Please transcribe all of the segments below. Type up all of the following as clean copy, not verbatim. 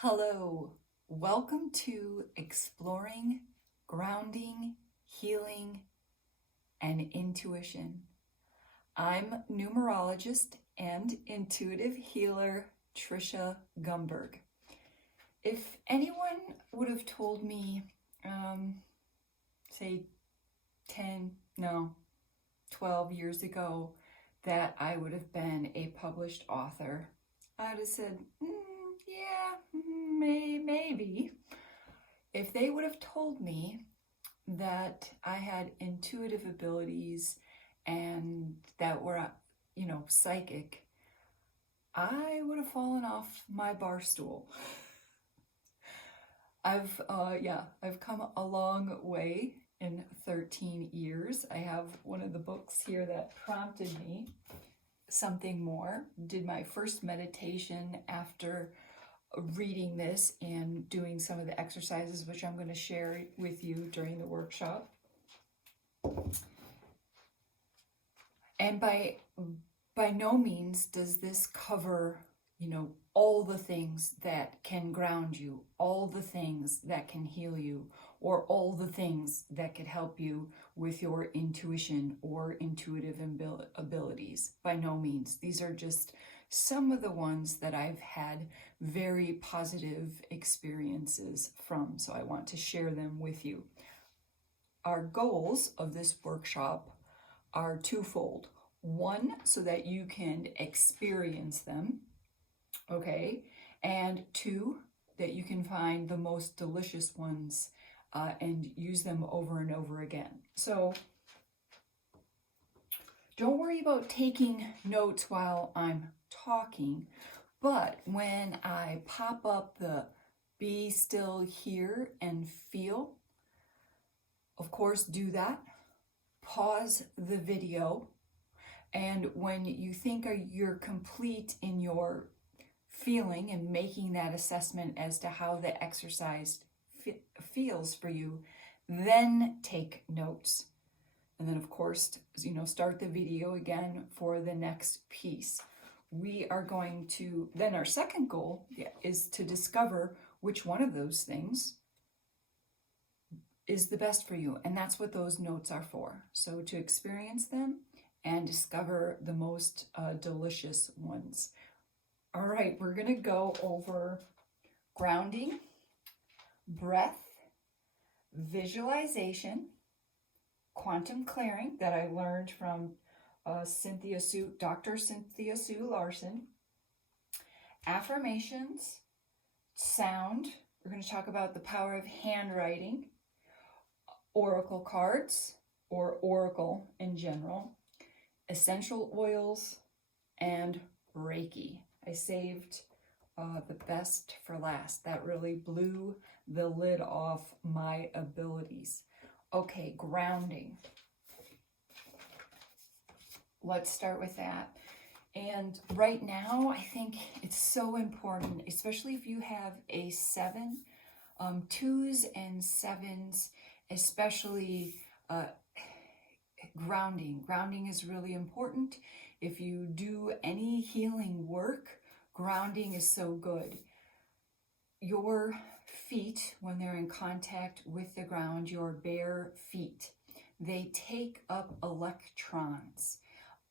Hello, welcome to Exploring Grounding, Healing, and Intuition. I'm numerologist and intuitive healer Tricia Gunberg. If anyone would have told me, say 12 years ago that I would have been a published author, I would have said, yeah, maybe. If they would have told me that I had intuitive abilities and that were, psychic, I would have fallen off my bar stool. I've come a long way in 13 years. I have one of the books here that prompted me something more. Did my first meditation after reading this and doing some of the exercises, which I'm going to share with you during the workshop. And by no means does this cover, all the things that can ground you, all the things that can heal you, or all the things that could help you with your intuition or intuitive abilities. By no means. These are just some of the ones that I've had very positive experiences from, so I want to share them with you. Our goals of this workshop are twofold. One, so that you can experience them, okay? And two, that you can find the most delicious ones and use them over and over again. So don't worry about taking notes while I'm talking, but when I pop up the be still here and feel, of course, do that. Pause the video, and when you think you're complete in your feeling and making that assessment as to how the exercise feels for you, then take notes. And then, of course, start the video again for the next piece. We are going to, then our second goal is to discover which one of those things is the best for you. And that's what those notes are for. So to experience them and discover the most delicious ones. All right, we're going to go over grounding, breath, visualization, quantum clearing that I learned from Dr. Cynthia Sue Larson, affirmations, sound. We're going to talk about the power of handwriting, oracle cards, or oracle in general, essential oils, and Reiki. I saved the best for last. That really blew the lid off my abilities. Okay, grounding. Let's start with that. And right now, I think it's so important, especially if you have a 7, 2s and 7s, especially grounding. Grounding is really important. If you do any healing work, grounding is so good. Your feet, when they're in contact with the ground, your bare feet, they take up electrons.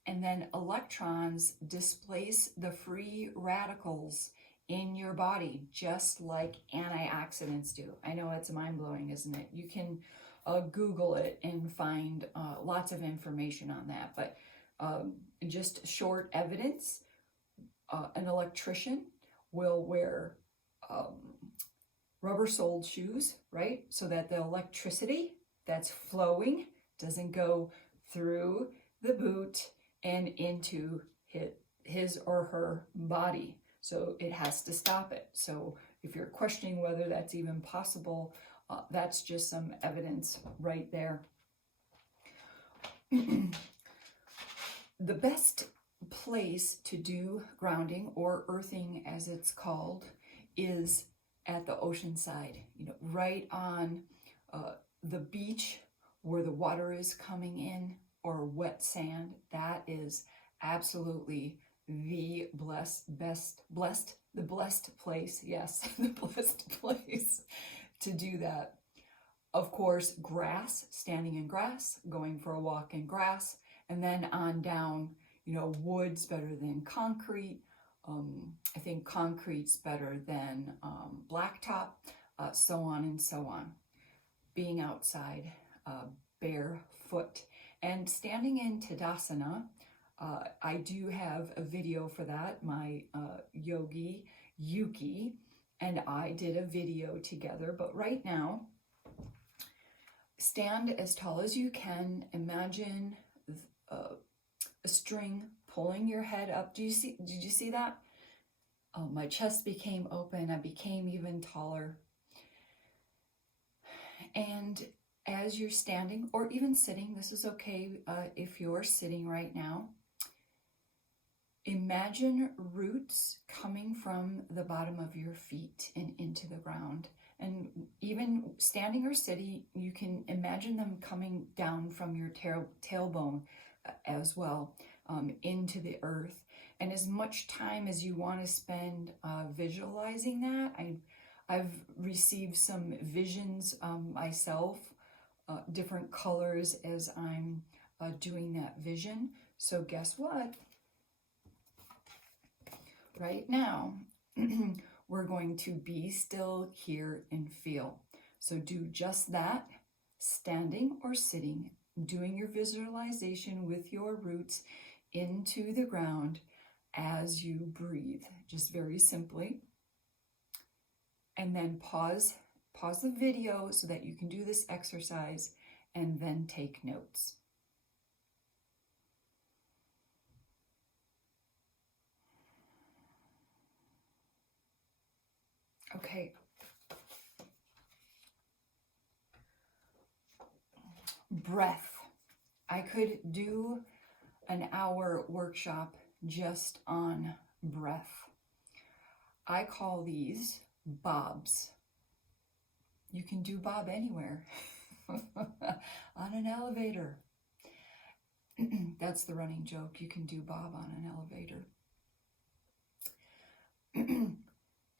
And then electrons displace the free radicals in your body, just like antioxidants do. I know it's mind-blowing, isn't it? You can Google it and find lots of information on that. But just short evidence, an electrician will wear rubber-soled shoes, right? So that the electricity that's flowing doesn't go through the boot and into his or her body. So it has to stop it. So if you're questioning whether that's even possible, that's just some evidence right there. The best place to do grounding, or earthing as it's called, is at the ocean side, right on the beach where the water is coming in, or wet sand. That is absolutely the the blessed place, yes, the blessed place to do that. Of course, grass, standing in grass, going for a walk in grass, and then on down, you know, wood's better than concrete. I think concrete's better than blacktop, so on and so on. Being outside, barefoot, and standing in Tadasana. I do have a video for that. My yogi, Yuki, and I did a video together, but right now, stand as tall as you can. Imagine a string pulling your head up. Did you see that? Oh, my chest became open. I became even taller. And as you're standing or even sitting, this is okay if you're sitting right now, imagine roots coming from the bottom of your feet and into the ground. And even standing or sitting, you can imagine them coming down from your tailbone as well, into the earth. And as much time as you want to spend visualizing that, I've received some visions myself, different colors as I'm doing that vision. So guess what? Right now, we're going to be still here and feel. So do just that, standing or sitting, doing your visualization with your roots into the ground as you breathe, just very simply. And then pause the video so that you can do this exercise and then take notes. Okay. Breath. I could do an hour workshop just on breath. I call these bobs. You can do bob anywhere. On an elevator. That's the running joke. You can do bob on an elevator.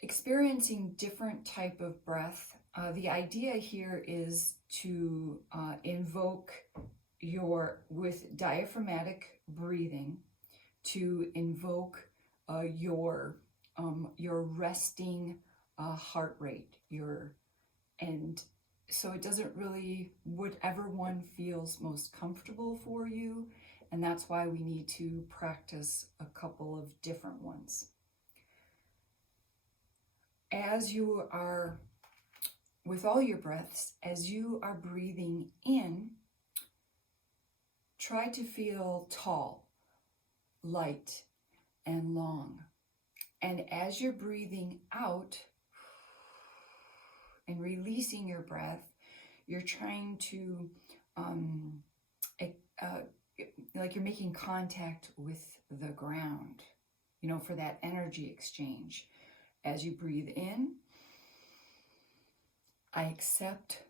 Experiencing different type of breath. The idea here is to invoke with diaphragmatic breathing, to invoke your resting heart rate, and so it doesn't really, whatever one feels most comfortable for you, and that's why we need to practice a couple of different ones. As you are, with all your breaths, as you are breathing in, try to feel tall, light, and long. And as you're breathing out and releasing your breath, you're trying to, like you're making contact with the ground, you know, for that energy exchange. As you breathe in, I accept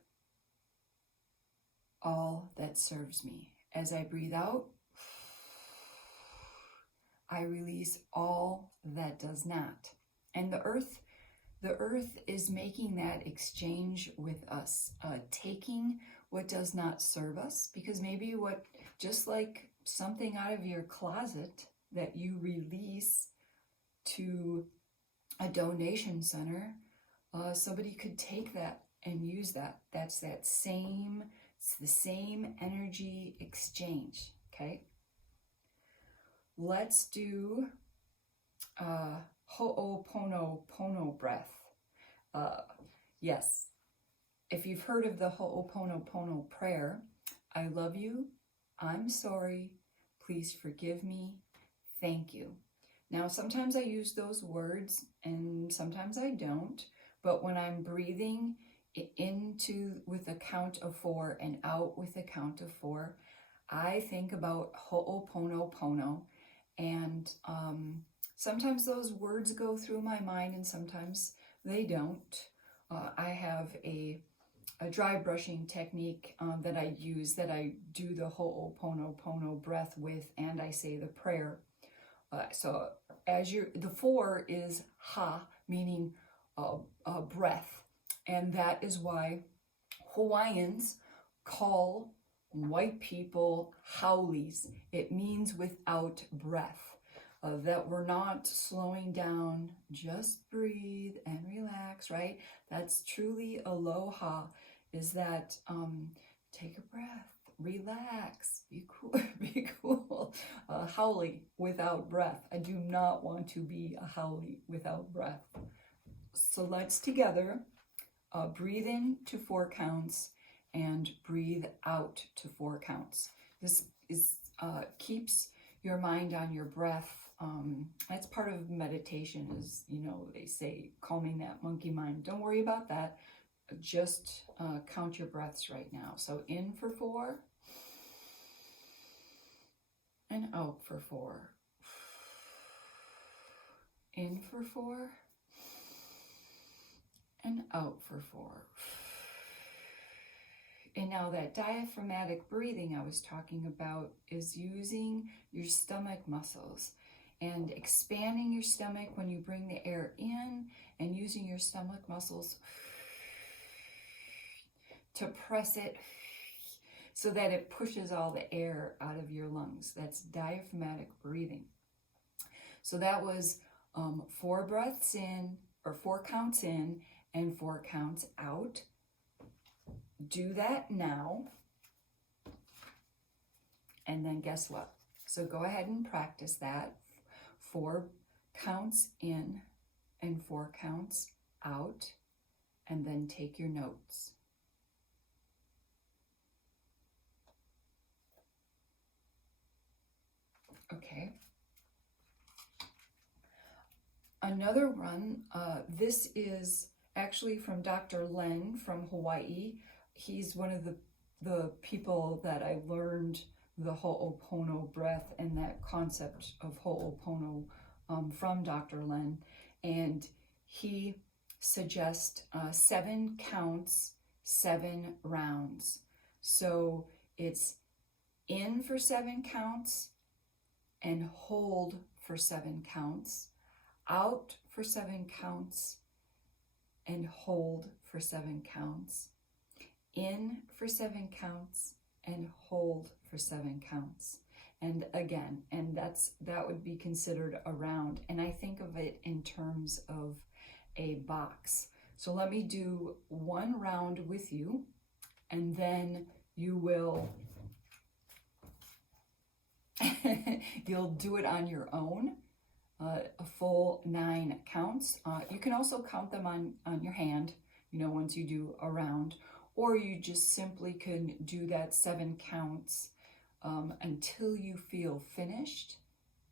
all that serves me. As I breathe out, I release all that does not. And the earth is making that exchange with us, taking what does not serve us, because maybe just like something out of your closet that you release to a donation center, somebody could take that and use that. It's the same energy exchange, okay? Let's do Ho'oponopono breath. Yes, if you've heard of the Ho'oponopono prayer, I love you, I'm sorry, please forgive me, thank you. Now, sometimes I use those words and sometimes I don't, but when I'm breathing into with a count of 4 and out with a count of 4, I think about Ho'oponopono, and sometimes those words go through my mind and sometimes they don't. I have a dry brushing technique that I use, that I do the Ho'oponopono breath with, and I say the prayer. So the 4 is ha, meaning breath. And that is why Hawaiians call white people howlies. It means without breath. That we're not slowing down, just breathe and relax, right? That's truly aloha, is that take a breath, relax, be cool, be cool. Howly without breath. I do not want to be a howly without breath. So let's together breathe in to 4 counts and breathe out to 4 counts. This keeps your mind on your breath. That's part of meditation, is, they say calming that monkey mind. Don't worry about that. Just count your breaths right now. So in for 4 and out for 4. In for 4 and out for 4. And now that diaphragmatic breathing I was talking about is using your stomach muscles and expanding your stomach when you bring the air in, and using your stomach muscles to press it so that it pushes all the air out of your lungs. That's diaphragmatic breathing. So that was 4 breaths in, or 4 counts in and 4 counts out. Do that now. And then guess what? So go ahead and practice that. 4 counts in and 4 counts out, and then take your notes. Okay. Another one, this is actually from Dr. Len from Hawaii. He's one of the people that I learned the Ho'opono breath and that concept of Ho'opono from Dr. Len. And he suggests 7 counts, 7 rounds. So it's in for 7 counts and hold for 7 counts, out for 7 counts and hold for 7 counts, in for 7 counts and hold for 7 counts. And again, that would be considered a round. And I think of it in terms of a box. So let me do 1 round with you, and then you will you'll do it on your own, a full 9 counts. You can also count them on your hand, once you do a round, or you just simply can do that 7 counts until you feel finished.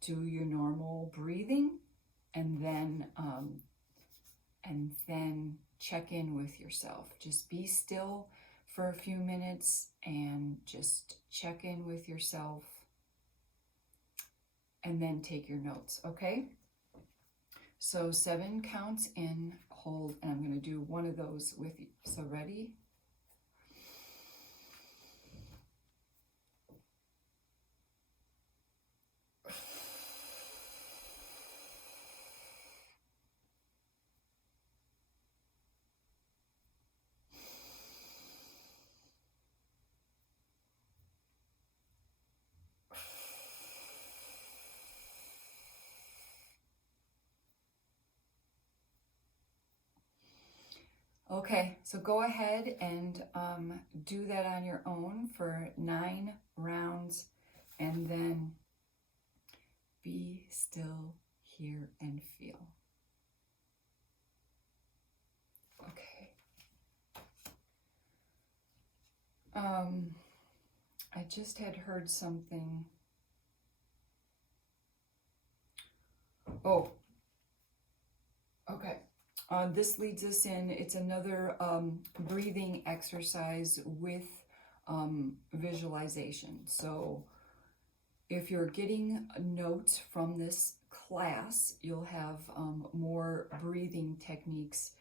Do your normal breathing, and then check in with yourself. Just be still for a few minutes and just check in with yourself, and then take your notes, okay? So 7 counts in, hold, and I'm going to do one of those with you. So ready? Okay, so go ahead and do that on your own for 9 rounds, and then be still, hear, and feel. Okay. I just had heard something. Oh, okay. This leads us in, it's another breathing exercise with visualization. So if you're getting notes from this class, you'll have more breathing techniques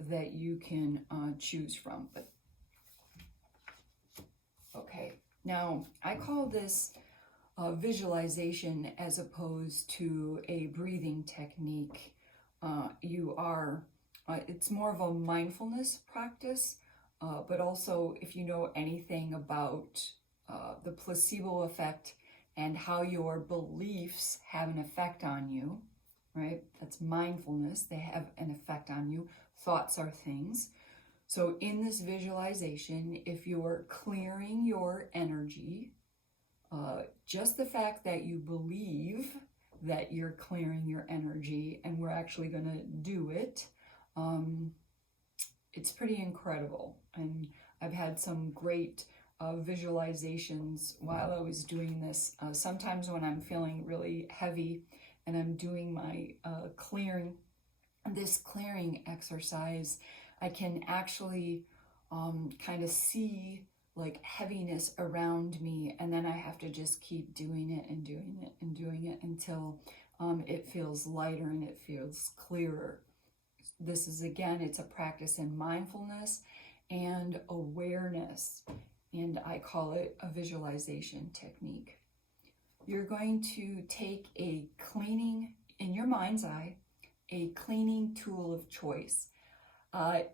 that you can choose from. But okay, now I call this visualization as opposed to a breathing technique. It's more of a mindfulness practice, but also if you know anything about the placebo effect and how your beliefs have an effect on you, right? That's mindfulness. They have an effect on you. Thoughts are things. So in this visualization, if you're clearing your energy, just the fact that you believe that you're clearing your energy and we're actually going to do it, it's pretty incredible. And I've had some great visualizations while I was doing this. Sometimes when I'm feeling really heavy and I'm doing my clearing exercise, I can actually kind of see like heaviness around me, and then I have to just keep doing it and doing it and doing it until it feels lighter and it feels clearer. This is, again, it's a practice in mindfulness and awareness, and I call it a visualization technique. You're going to take a cleaning, in your mind's eye, a cleaning tool of choice.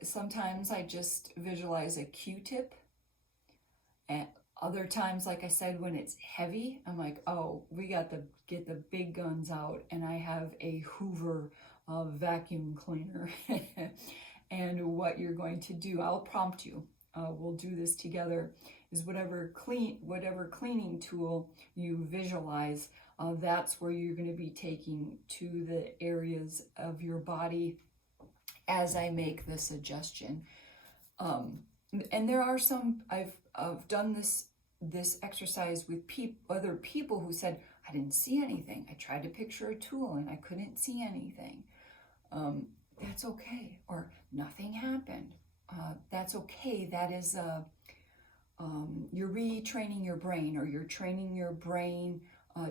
Sometimes I just visualize a Q-tip, and other times, like I said, when it's heavy, I'm like, oh, we got to get the big guns out, and I have a Hoover vacuum cleaner. And what you're going to do, I'll prompt you, we'll do this together, is whatever cleaning tool you visualize, that's where you're going to be taking to the areas of your body as I make the suggestion. And there are some, I've done this exercise with other people who said, I didn't see anything. I tried to picture a tool and I couldn't see anything. That's okay. Or nothing happened. That's okay. That is, you're retraining your brain, or you're training your brain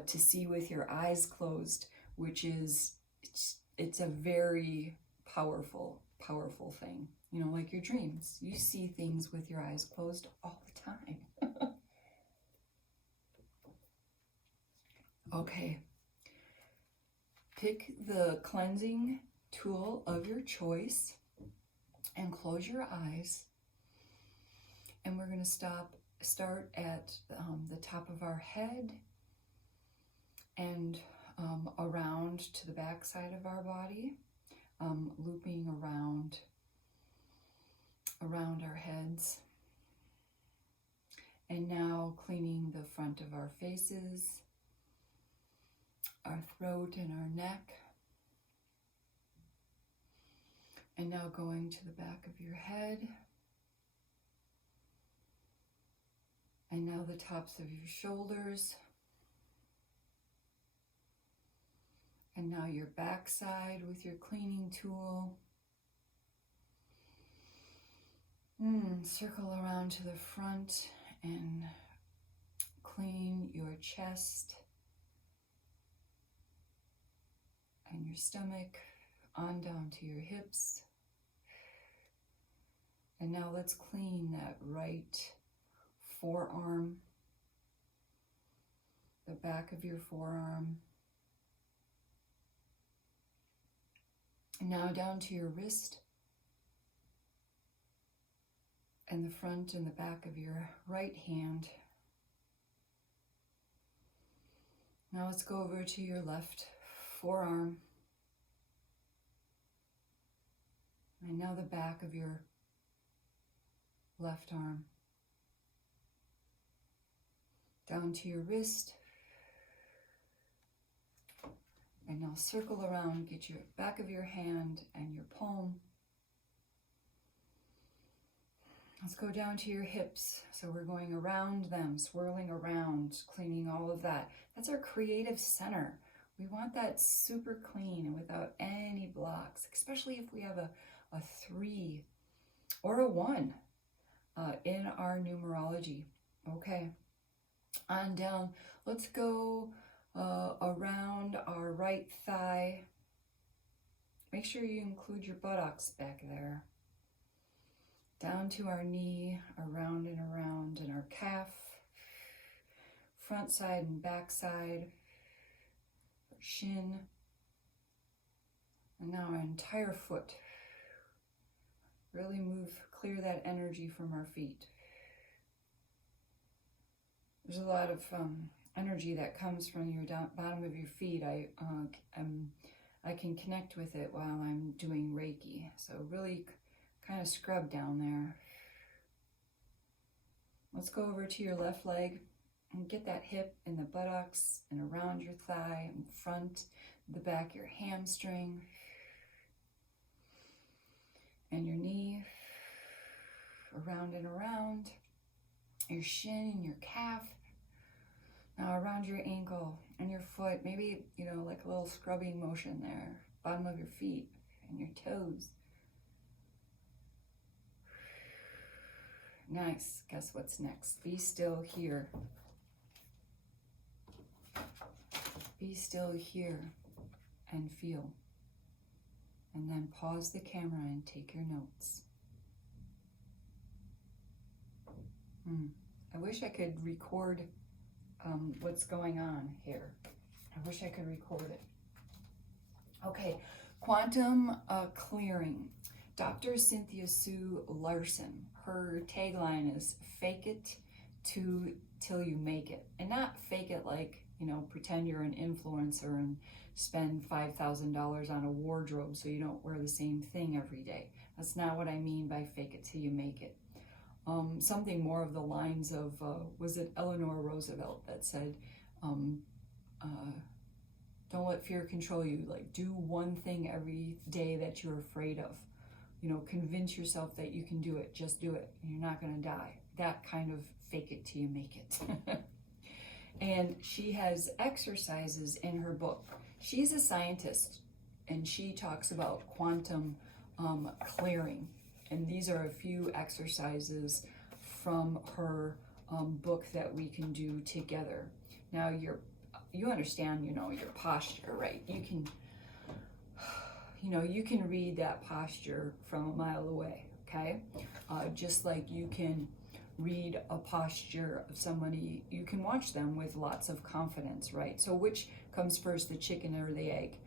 to see with your eyes closed, which is, it's a very powerful thing. You know, like your dreams. You see things with your eyes closed all the time. Okay. Pick the cleansing tool of your choice and close your eyes. And we're going to start at the top of our head and around to the back side of our body, looping around our heads. And now cleaning the front of our faces, our throat and our neck. And now going to the back of your head. And now the tops of your shoulders. And now your backside with your cleaning tool. Circle around to the front and clean your chest and your stomach on down to your hips. And now let's clean that right forearm, the back of your forearm. And now down to your wrist and the front and the back of your right hand. Now let's go over to your left forearm. And now the back of your left arm. Down to your wrist. And now circle around, get your back of your hand and your palm. Let's go down to your hips. So we're going around them, swirling around, cleaning all of that. That's our creative center. We want that super clean and without any blocks, especially if we have a 3 or a 1 in our numerology. Okay, on down. Let's go around our right thigh. Make sure you include your buttocks back there. Down to our knee, around and around, and our calf, front side and back side, shin, and now our entire foot. Really clear that energy from our feet. There's a lot of energy that comes from your bottom of your feet. I can connect with it while I'm doing Reiki. So really kind of scrub down there. Let's go over to your left leg and get that hip in the buttocks and around your thigh and front, the back of your hamstring and your knee, around and around, your shin and your calf. Now around your ankle and your foot, maybe, like a little scrubbing motion there, bottom of your feet and your toes. Nice. Guess what's next? Be still here. Be still here and feel. And then pause the camera and take your notes. I wish I could record what's going on here. I wish I could record it. Okay, quantum clearing. Dr. Cynthia Sue Larson, her tagline is fake it till you make it. And not fake it like, pretend you're an influencer and spend $5,000 on a wardrobe so you don't wear the same thing every day. That's not what I mean by fake it till you make it. Something more of the lines of, was it Eleanor Roosevelt that said, don't let fear control you. Like, do one thing every day that you're afraid of. Convince yourself that you can do it. Just do it. And you're not going to die. That kind of fake it till you make it. And she has exercises in her book. She's a scientist, and she talks about quantum clearing. And these are a few exercises from her book that we can do together. Now, you understand, your posture, right? You can read that posture from a mile away, okay? Just like you can read a posture of somebody, you can watch them with lots of confidence, right? So which comes first, the chicken or the egg?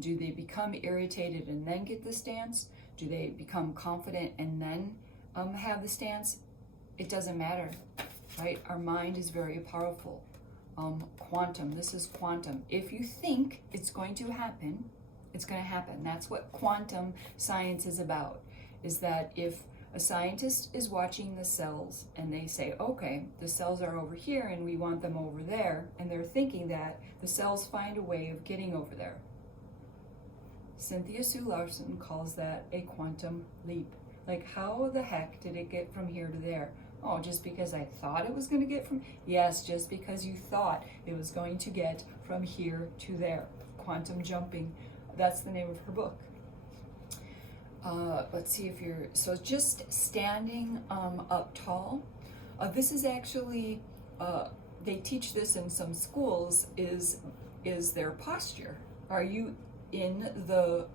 Do they become irritated and then get the stance? Do they become confident and then have the stance? It doesn't matter, right? Our mind is very powerful. Quantum, this is quantum. If you think it's going to happen, it's going to happen. That's what quantum science is about, is that if a scientist is watching the cells and they say, okay, the cells are over here and we want them over there, and they're thinking that, the cells find a way of getting over there. Cynthia Sue Larson calls that a quantum leap. Like, how the heck did it get from here to there? Oh, just because I thought it was going to get from... Yes, just because you thought it was going to get from here to there. Quantum jumping. That's the name of her book. Let's see if you're... So just standing up tall. This is actually... they teach this in some schools, is their posture. Are you in the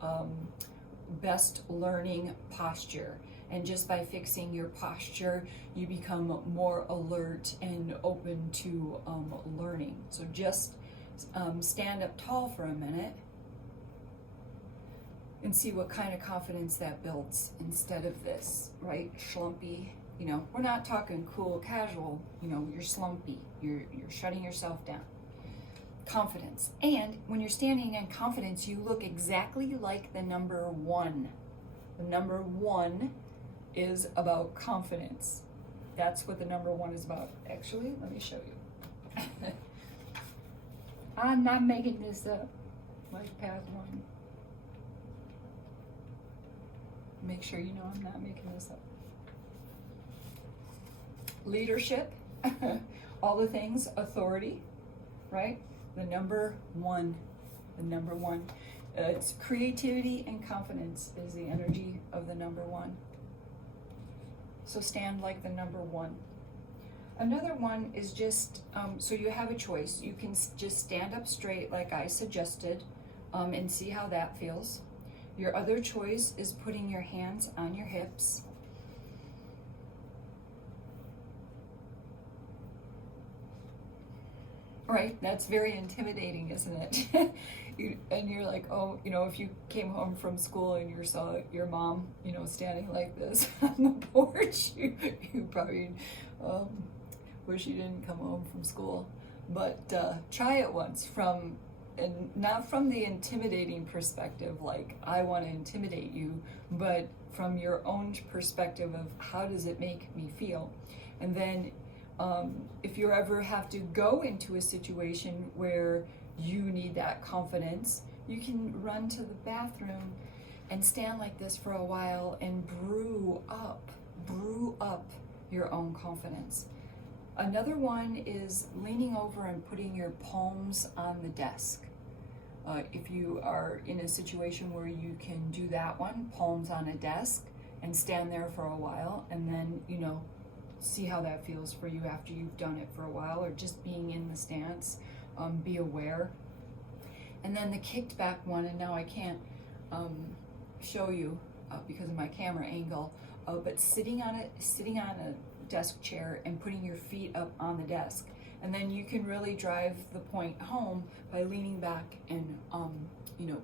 best learning posture? And just by fixing your posture, you become more alert and open to learning. So just stand up tall for a minute and see what kind of confidence that builds instead of this, right? Schlumpy, we're not talking cool, casual, you're slumpy, you're shutting yourself down. Confidence. And when you're standing in confidence, you look exactly like the number 1. The number 1 is about confidence. That's what the number 1 is about. Actually, let me show you. I'm not making this up. Like path 1. Make sure you know I'm not making this up. Leadership, all the things, authority, right? The number 1, the number 1. It's creativity and confidence is the energy of the number 1. So stand like the number 1. Another one is just, so you have a choice. You can just stand up straight like I suggested and see how that feels. Your other choice is putting your hands on your hips. right? That's very intimidating, isn't it? And you're like, oh, if you came home from school and you saw your mom, standing like this on the porch, you probably wish you didn't come home from school. But try it once and not from the intimidating perspective, like I want to intimidate you, but from your own perspective of how does it make me feel. And then if you ever have to go into a situation where you need that confidence, you can run to the bathroom and stand like this for a while and brew up your own confidence. Another one is leaning over and putting your palms on the desk. If you are in a situation where you can do that one, palms on a desk, and stand there for a while, and then, see how that feels for you after you've done it for a while, or just being in the stance, be aware. And then the kicked back one, and now I can't show you because of my camera angle, but sitting on a desk chair and putting your feet up on the desk. And then you can really drive the point home by leaning back and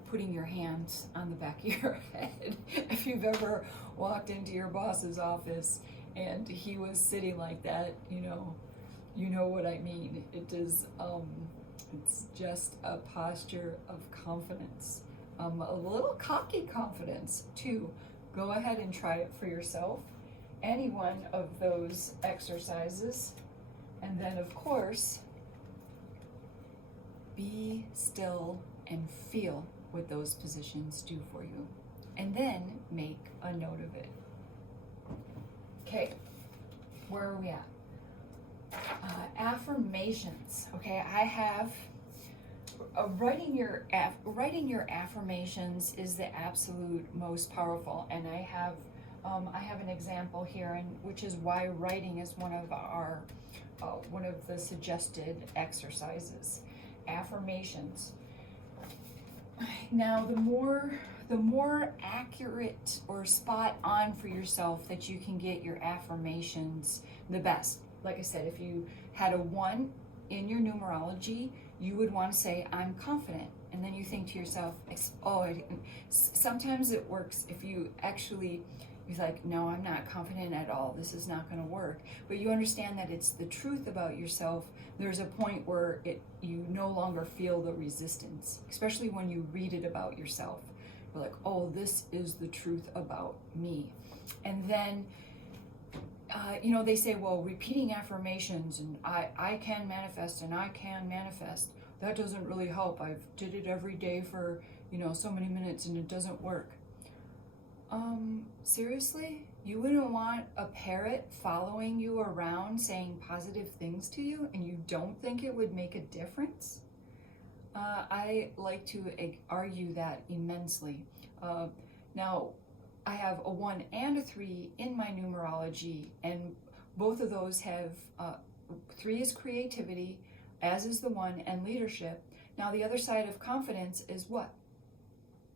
putting your hands on the back of your head. If you've ever walked into your boss's office and he was sitting like that, you know what I mean. It is it's just a posture of confidence, a little cocky confidence too. Go ahead and try it for yourself, any one of those exercises. And then, of course, be still and feel what those positions do for you. And then make a note of it. Okay, where are we at? Affirmations. Okay, I have writing your affirmations is the absolute most powerful, and I have an example here, and which is why writing is one of the suggested exercises. Affirmations. Now, the more accurate or spot on for yourself that you can get your affirmations, the best. Like I said, if you had a 1 in your numerology, you would want to say, I'm confident. And then you think to yourself, sometimes it works if you're like, no, I'm not confident at all. This is not going to work. But you understand that it's the truth about yourself. There's a point where you no longer feel the resistance, especially when you read it about yourself. You're like, oh, this is the truth about me. And then, they say, well, repeating affirmations and I can manifest and I can manifest. That doesn't really help. I've did it every day for, so many minutes and it doesn't work. Seriously? You wouldn't want a parrot following you around saying positive things to you and you don't think it would make a difference? I like to argue that immensely. Now, I have a 1 and a 3 in my numerology, and both of those have 3 is creativity, as is the 1, and leadership. Now, the other side of confidence is what?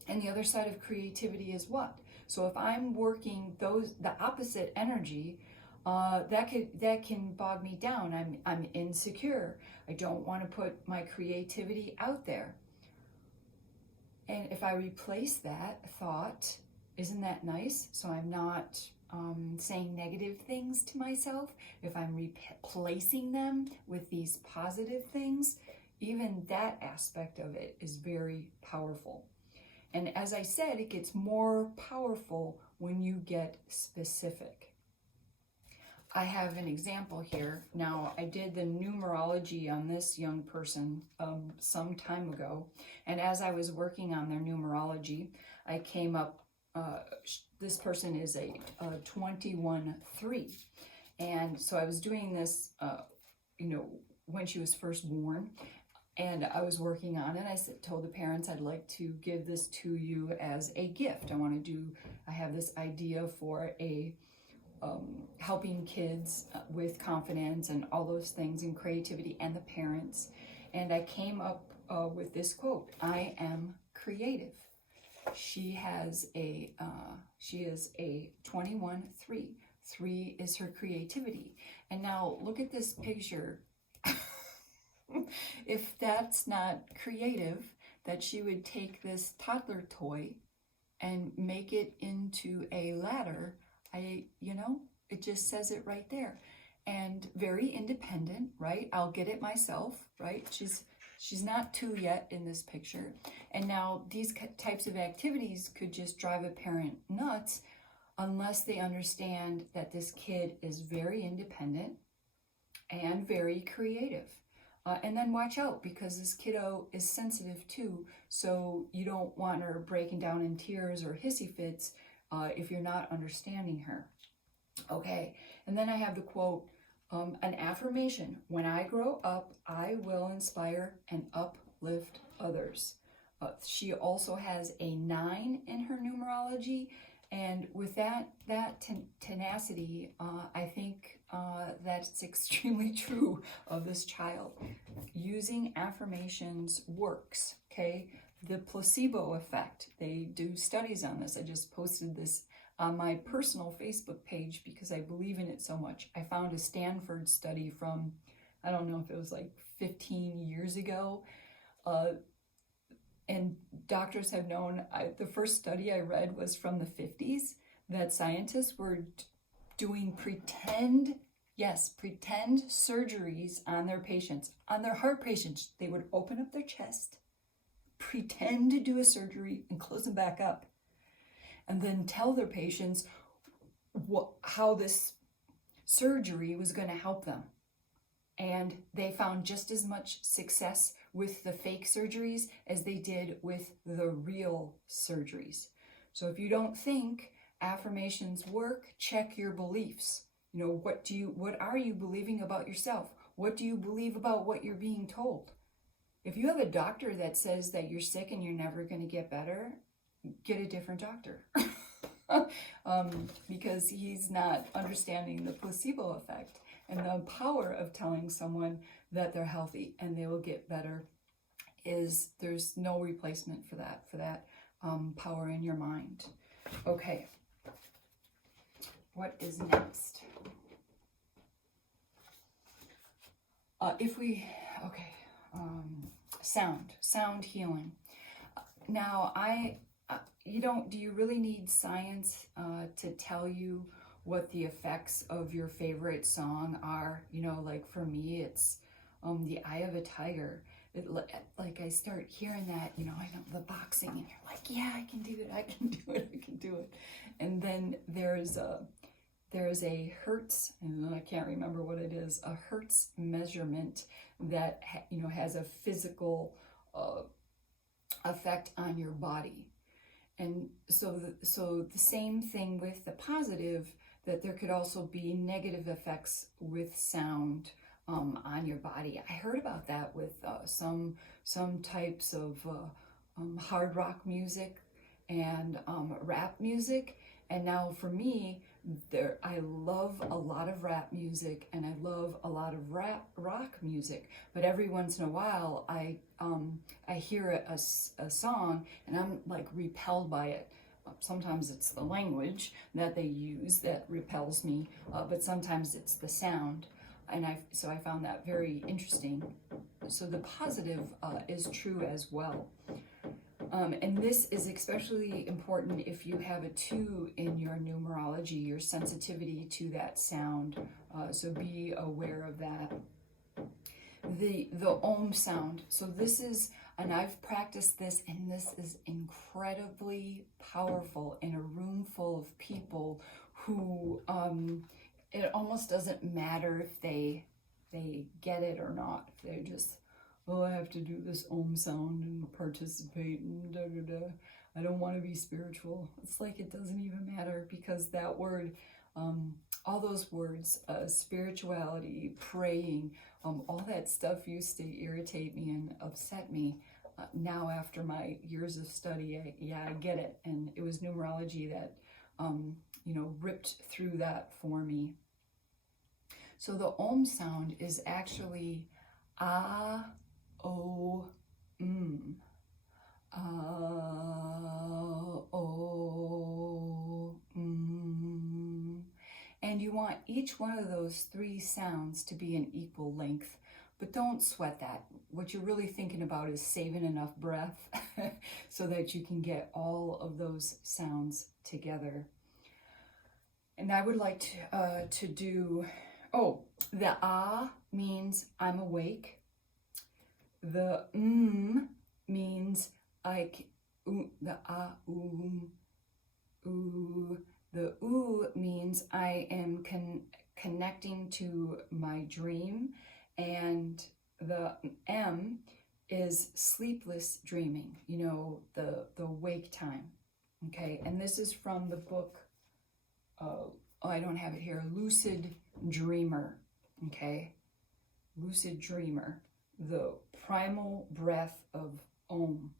And the other side of creativity is what? So if I'm working the opposite energy, that can bog me down. I'm insecure. I don't want to put my creativity out there. And if I replace that thought, isn't that nice? So I'm not saying negative things to myself. If I'm replacing them with these positive things, even that aspect of it is very powerful. And as I said, it gets more powerful when you get specific. I have an example here. Now, I did the numerology on this young person some time ago. And as I was working on their numerology, I came up, this person is a 21-3. And so I was doing this, when she was first born. And I was working on it. I told the parents, I'd like to give this to you as a gift. I have this idea for helping kids with confidence and all those things and creativity, and the parents. And I came up with this quote: I am creative. She is a 21-3. 3 is her creativity. And now look at this picture. If that's not creative, that she would take this toddler toy and make it into a ladder, it just says it right there. And very independent, right? I'll get it myself, right? She's not 2 yet in this picture. And now these types of activities could just drive a parent nuts unless they understand that this kid is very independent and very creative. And then watch out, because this kiddo is sensitive too, so you don't want her breaking down in tears or hissy fits if you're not understanding her. Okay, and then I have the quote, an affirmation: when I grow up, I will inspire and uplift others. She also has a 9 in her numerology, and with that tenacity, I think that's extremely true of this child. Using affirmations works, okay? The placebo effect, they do studies on this. I just posted this on my personal Facebook page because I believe in it so much. I found a Stanford study from, I don't know if it was like 15 years ago, and doctors have known, the first study I read was from the 50s, that scientists were doing pretend surgeries on their patients, on their heart patients. They would open up their chest, pretend to do a surgery, and close them back up, and then tell their patients how this surgery was going to help them. And they found just as much success with the fake surgeries as they did with the real surgeries. So if you don't think affirmations work, check your beliefs. What are you believing about yourself? What do you believe about what you're being told? If you have a doctor that says that you're sick and you're never going to get better, get a different doctor. Because he's not understanding the placebo effect and the power of telling someone that they're healthy and they will get better. There's no replacement for that power in your mind. Okay, what is next? Sound healing. Now, do you really need science to tell you what the effects of your favorite song are? Like for me, it's The Eye of a Tiger. I start hearing that, I know the boxing, and you're like, yeah, I can do it, I can do it. And then there's a hertz, and I can't remember what it is, a hertz measurement that has a physical effect on your body. And so the same thing with the positive, that there could also be negative effects with sound on your body. I heard about that with some types of hard rock music and rap music. And now for me, I love a lot of rap music and I love a lot of rock music. But every once in a while, I hear a song and I'm like repelled by it. Sometimes it's the language that they use that repels me, but sometimes it's the sound. And so I found that very interesting. So the positive is true as well. And this is especially important if you have a 2 in your numerology, your sensitivity to that sound. So be aware of that. The Om sound. So this is, and I've practiced this, and this is incredibly powerful in a room full of people who it almost doesn't matter if they get it or not. They're just, I have to do this Om sound and participate and da-da-da. I don't want to be spiritual. It's like it doesn't even matter, because that word, all those words, spirituality, praying, all that stuff used to irritate me and upset me. Now after my years of study, I get it. And it was numerology that, ripped through that for me. So the Om sound is actually ah, O, M. O, M. And you want each one of those 3 sounds to be an equal length, but don't sweat that. what you're really thinking about is saving enough breath so that you can get all of those sounds together. And I would like to do, the ah means I'm awake. The means the ah, ooh. The ooh means I am connecting to my dream, and the M is sleepless dreaming, you know, the wake time. Okay, and this is from the book, I don't have it here, Lucid Dreamer. Okay, Lucid Dreamer, the primal breath of Om.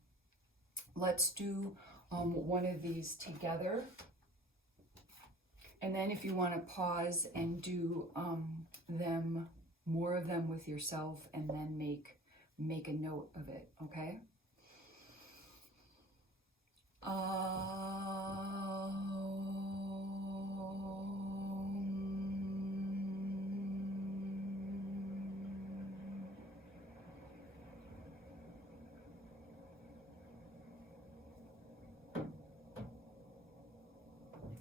Let's do one of these together. And then if you want to pause and do more of them with yourself, and then make a note of it, okay?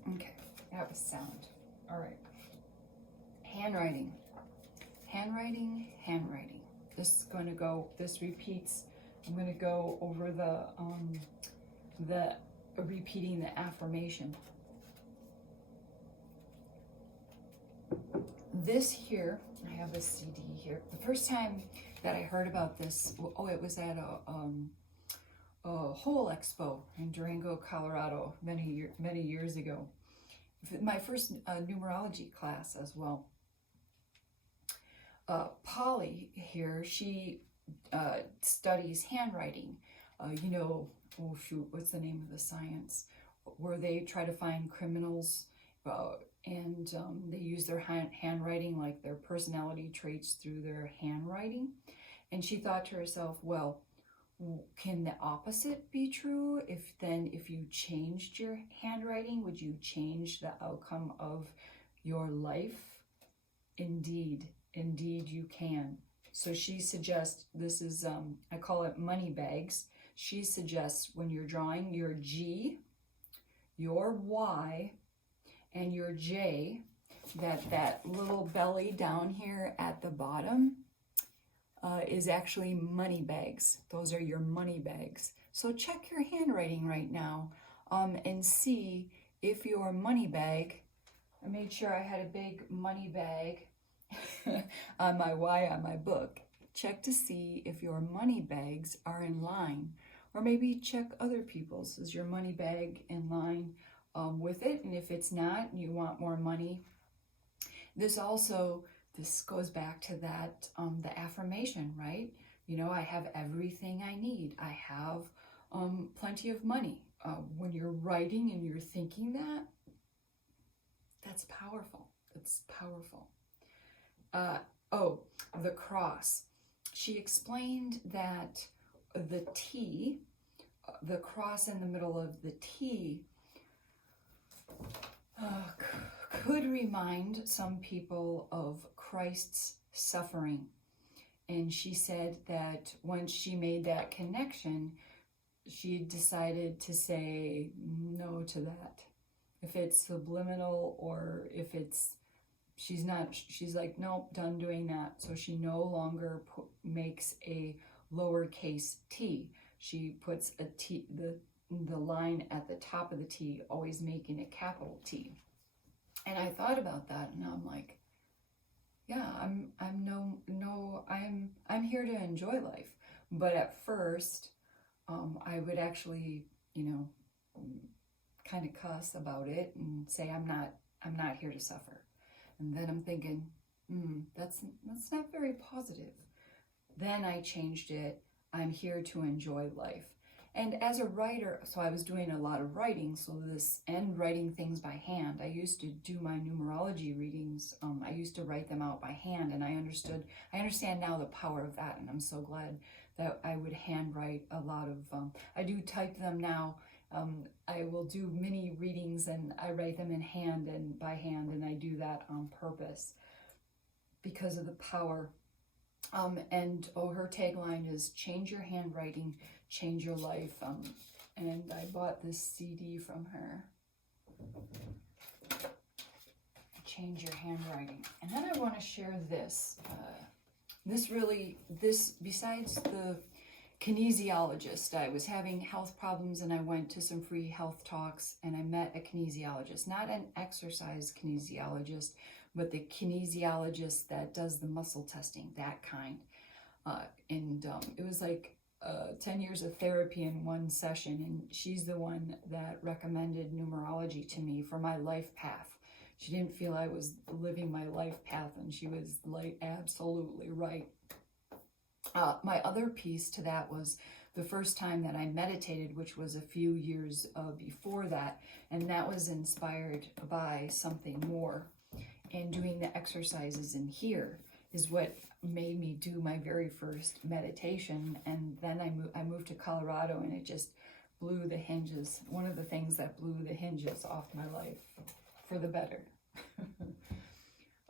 Okay, that was sound. All right. Handwriting. This is going to go, this repeats. I'm going to go over the repeating the affirmation. This here, I have a CD here. The first time that I heard about this, it was at a whole expo in Durango, Colorado, many years ago. My first numerology class as well. Polly here, she studies handwriting. You know, what's the name of the science? Where they try to find criminals and they use their handwriting, like their personality traits, through their handwriting. And she thought to herself, well, can the opposite be true? If you changed your handwriting, would you change the outcome of your life? Indeed you can. So she suggests, this is, I call it money bags. She suggests when you're drawing your G, your Y, and your J, that little belly down here at the bottom is actually money bags. Those are your money bags. So check your handwriting right now and see if your money bag, I made sure I had a big money bag on my Y on my book. Check to see if your money bags are in line, or maybe check other people's. Is your money bag in line with it? And if it's not, and you want more money, this goes back to that the affirmation, right? You know, I have everything I need. I have plenty of money. When you're writing and you're thinking that, that's powerful. It's powerful. The cross. She explained that the T, the cross in the middle of the T, could remind some people of Christ's suffering. And she said that once she made that connection, she decided to say no to that. If it's subliminal, or if it's, she's like, nope, done doing that. So she no longer makes a lowercase t. She puts a T, the line at the top of the T, always making a capital T. And I thought about that, and I'm like, yeah, I'm here to enjoy life. But at first, I would actually, kind of cuss about it and say I'm not here to suffer. And then I'm thinking, that's not very positive. Then I changed it. I'm here to enjoy life. And as a writer, so I was doing a lot of writing, and writing things by hand. I used to do my numerology readings. I used to write them out by hand, and I understand now the power of that, and I'm so glad that I would handwrite a lot of, I do type them now. I will do mini readings, and I write them in hand and by hand, and I do that on purpose because of the power And her tagline is "Change your handwriting, change your life." And I bought this CD from her. Change your handwriting. And then I want to share this. This besides the kinesiologist, I was having health problems and I went to some free health talks and I met a kinesiologist, not an exercise kinesiologist, but the kinesiologist that does the muscle testing, that kind. It was like 10 years of therapy in one session, and she's the one that recommended numerology to me for my life path. She didn't feel I was living my life path, and she was like absolutely right. My other piece to that was the first time that I meditated, which was a few years before that, and that was inspired by something more. And doing the exercises in here is what made me do my very first meditation. And then I moved to Colorado, and it just blew the hinges. One of the things that blew the hinges off my life for the better.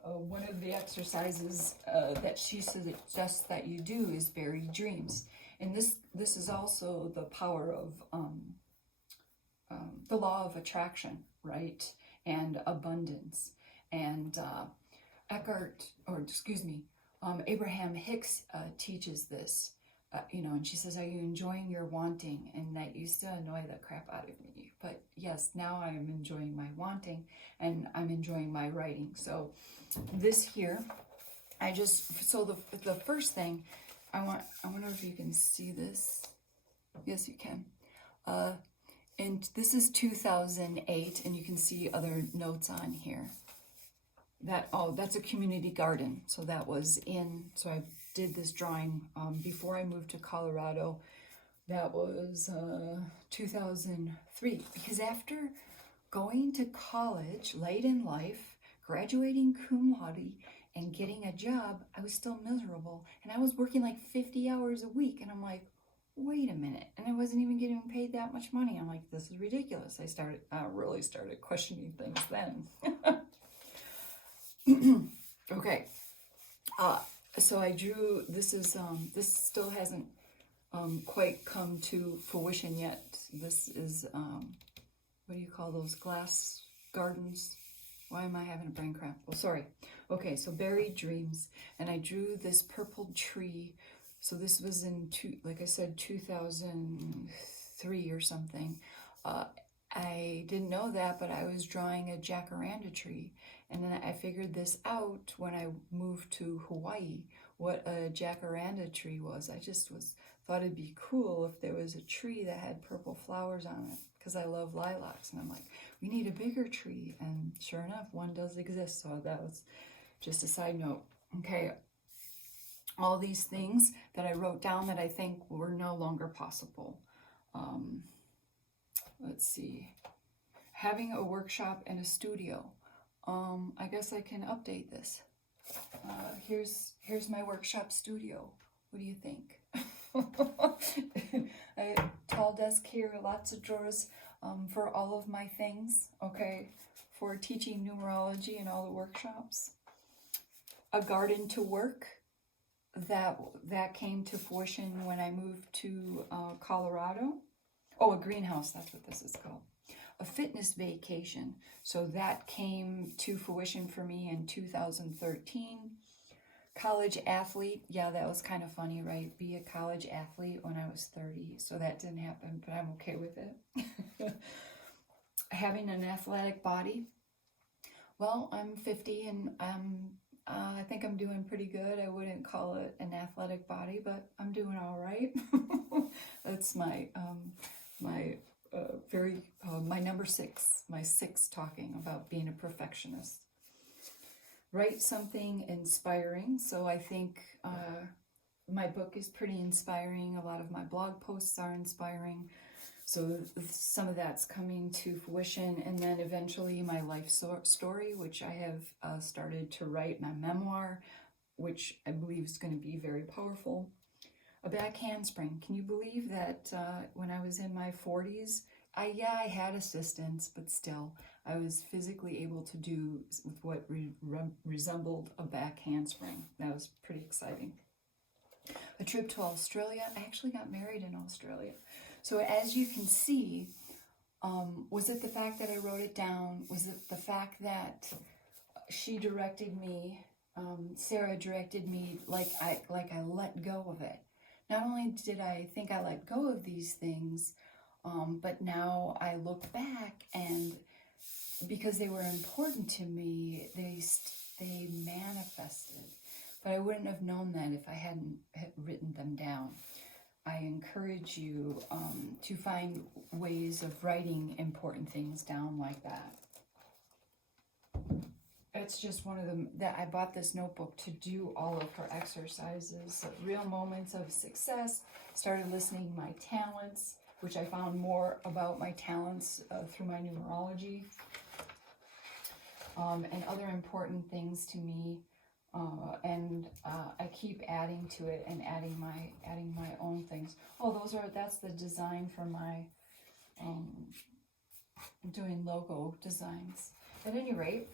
One of the exercises that she suggests that you do is buried dreams. And this is also the power of the law of attraction, right? And abundance. And Abraham Hicks teaches this, and she says, "Are you enjoying your wanting?" And that used to annoy the crap out of me. But yes, now I am enjoying my wanting and I'm enjoying my writing. So this here, the first thing, I wonder if you can see this. Yes, you can. And this is 2008, and you can see other notes on here. That's a community garden. So I did this drawing before I moved to Colorado. That was 2003. Because after going to college late in life, graduating cum laude, and getting a job, I was still miserable. And I was working like 50 hours a week. And I'm like, wait a minute. And I wasn't even getting paid that much money. I'm like, this is ridiculous. I really started questioning things then. Okay, so I drew, this still hasn't quite come to fruition yet. This is, what do you call those, glass gardens? Why am I having a brain cramp? Well, sorry. Okay, so buried dreams, and I drew this purple tree. So this was in, like I said, 2003 or something. I didn't know that, but I was drawing a jacaranda tree. And then I figured this out when I moved to Hawaii, what a jacaranda tree was. I just thought it'd be cool if there was a tree that had purple flowers on it, because I love lilacs. And I'm like, we need a bigger tree. And sure enough, one does exist. So that was just a side note. Okay, all these things that I wrote down that I think were no longer possible. Let's see. Having a workshop and a studio. I guess I can update this. Here's my workshop studio. What do you think? Tall desk here, lots of drawers for all of my things, okay, for teaching numerology and all the workshops. A garden to work. That came to fruition when I moved to Colorado. Oh, a greenhouse, that's what this is called. A fitness vacation. So that came to fruition for me in 2013. College athlete. Yeah, that was kind of funny, right? Be a college athlete when I was 30. So that didn't happen, but I'm okay with it. Having an athletic body. Well, I'm 50 and I think I'm doing pretty good. I wouldn't call it an athletic body, but I'm doing all right. That's my my number 6, my 6 talking about being a perfectionist. Write something inspiring. So I think my book is pretty inspiring. A lot of my blog posts are inspiring. So some of that's coming to fruition. And then eventually my life story, which I have started to write, my memoir, which I believe is going to be very powerful. A back handspring. Can you believe that when I was in my 40s, I had assistance, but still, I was physically able to do with what resembled a back handspring. That was pretty exciting. a trip to Australia. I actually got married in Australia. So as you can see, was it the fact that I wrote it down? Was it the fact that she directed me, Sarah directed me, like I let go of it? Not only did I think I let go of these things, but now I look back, and because they were important to me, they manifested. But I wouldn't have known that if I hadn't written them down. I encourage you to find ways of writing important things down like that. It's just one of them that I bought this notebook to do all of her exercises, real moments of success. Started listening to my talents, which I found more about my talents through my numerology, and other important things to me. And I keep adding to it and adding my own things. Oh, that's the design for my doing logo designs. At any rate,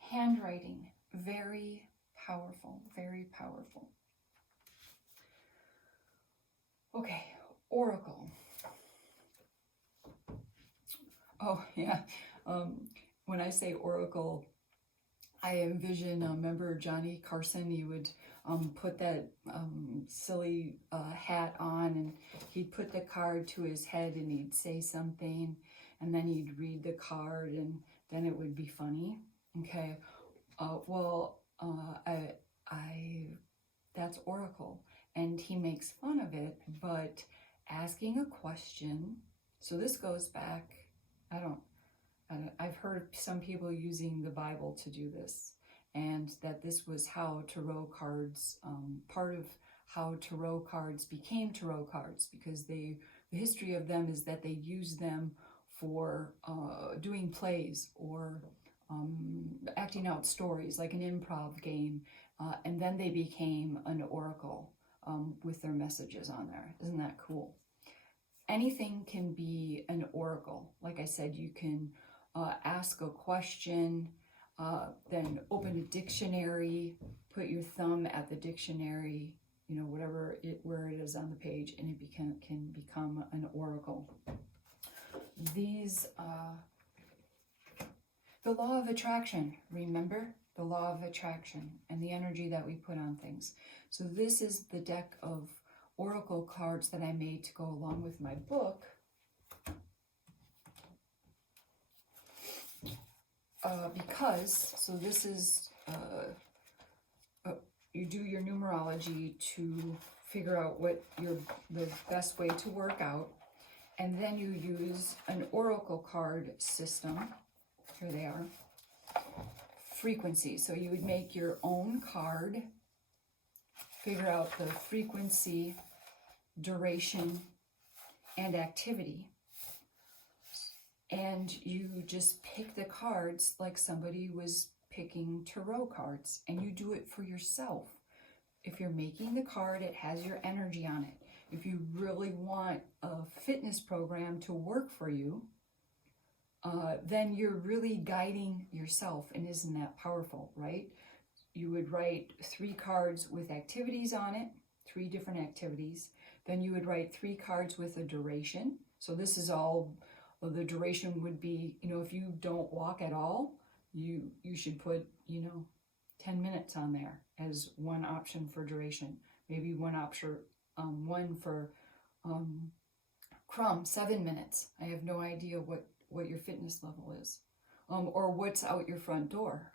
handwriting, very powerful, very powerful. Okay, oracle. Oh yeah, when I say oracle, I envision, remember Johnny Carson, he would put that silly hat on, and he'd put the card to his head and he'd say something, and then he'd read the card, and then it would be funny. Okay, that's oracle, and he makes fun of it, but asking a question, so this goes back, I've heard some people using the Bible to do this, and that this was how tarot cards, part of how tarot cards became tarot cards, because the history of them is that they used them for doing plays or acting out stories, like an improv game, and then they became an oracle with their messages on there. Isn't that cool? Anything can be an oracle. Like I said, you can ask a question, then open a dictionary, put your thumb at the dictionary, where it is on the page, and it can become an oracle. These, the law of attraction, remember? The law of attraction and the energy that we put on things. So this is the deck of oracle cards that I made to go along with my book. So this is, you do your numerology to figure out what the best way to work out, and then you use an oracle card system. Here they are. Frequency. So you would make your own card, figure out the frequency, duration, and activity. And you just pick the cards like somebody was picking tarot cards, and you do it for yourself. If you're making the card, it has your energy on it. If you really want a fitness program to work for you, then you're really guiding yourself, and isn't that powerful, right? You would write 3 cards with activities on it, 3 different activities. Then you would write 3 cards with a duration. So this is all, the duration would be, if you don't walk at all, you should put, 10 minutes on there as one option for duration. Maybe one option, one for Crumb, 7 minutes. I have no idea what your fitness level is. Or what's out your front door.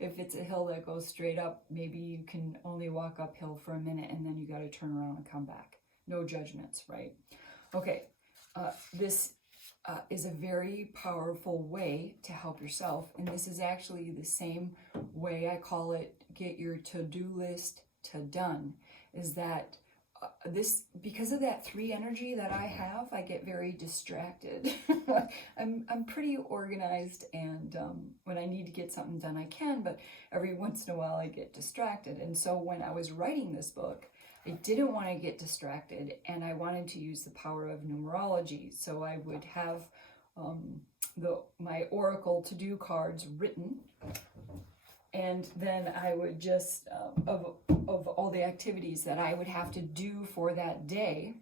If it's a hill that goes straight up, maybe you can only walk uphill for a minute, and then you got to turn around and come back. No judgments, right? Okay, this is a very powerful way to help yourself, and this is actually the same way I call it, get your to-do list to done, is that because of that 3 energy that I have, I get very distracted. I'm pretty organized, and when I need to get something done, I can, but every once in a while I get distracted. And so when I was writing this book, I didn't want to get distracted, and I wanted to use the power of numerology. So I would have my oracle to-do cards written, And then I would just, of all the activities that I would have to do for that day,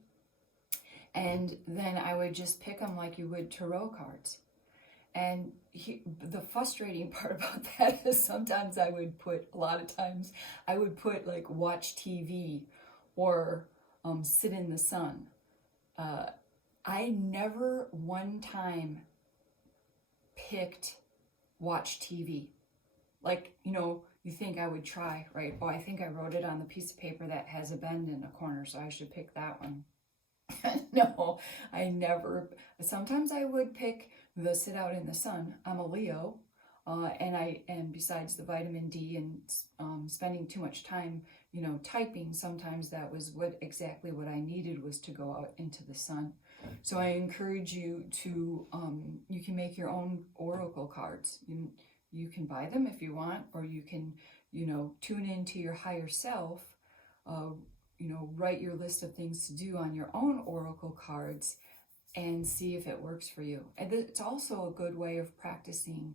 and then I would just pick them like you would tarot cards. And the frustrating part about that is sometimes I would put, a lot of times, I would put like watch TV or sit in the sun. I never one time picked watch TV. Like, you know, you think I would try, right? Oh, I think I wrote it on the piece of paper that has a bend in the corner, so I should pick that one. No, I never. Sometimes I would pick the sit out in the sun. I'm a Leo, and besides the vitamin D and spending too much time, you know, typing, sometimes that was exactly what I needed, was to go out into the sun. So I encourage you to, you can make your own oracle cards. You can buy them if you want, or you can, you know, tune into your higher self, you know, write your list of things to do on your own oracle cards and see if it works for you. And it's also a good way of practicing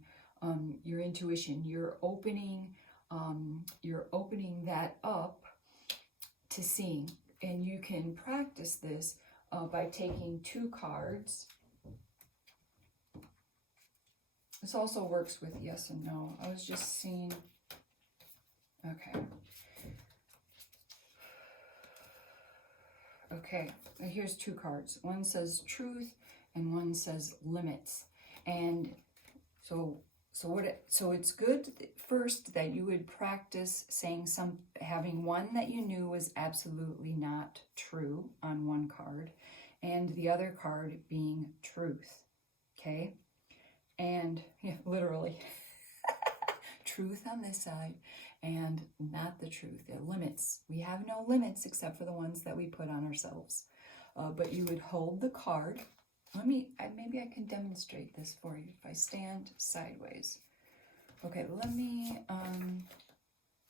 your intuition. You're opening that up to seeing. And you can practice this by taking 2 cards. This also works with yes and no. I was just seeing, okay. Okay, here's 2 cards. One says truth and one says limits. And so it's good first that you would practice saying having one that you knew was absolutely not true on one card, and the other card being truth. Okay? And yeah, literally truth on this side and not the truth. The limits. We have no limits except for the ones that we put on ourselves. But you would hold the card. Maybe I can demonstrate this for you if I stand sideways. Okay,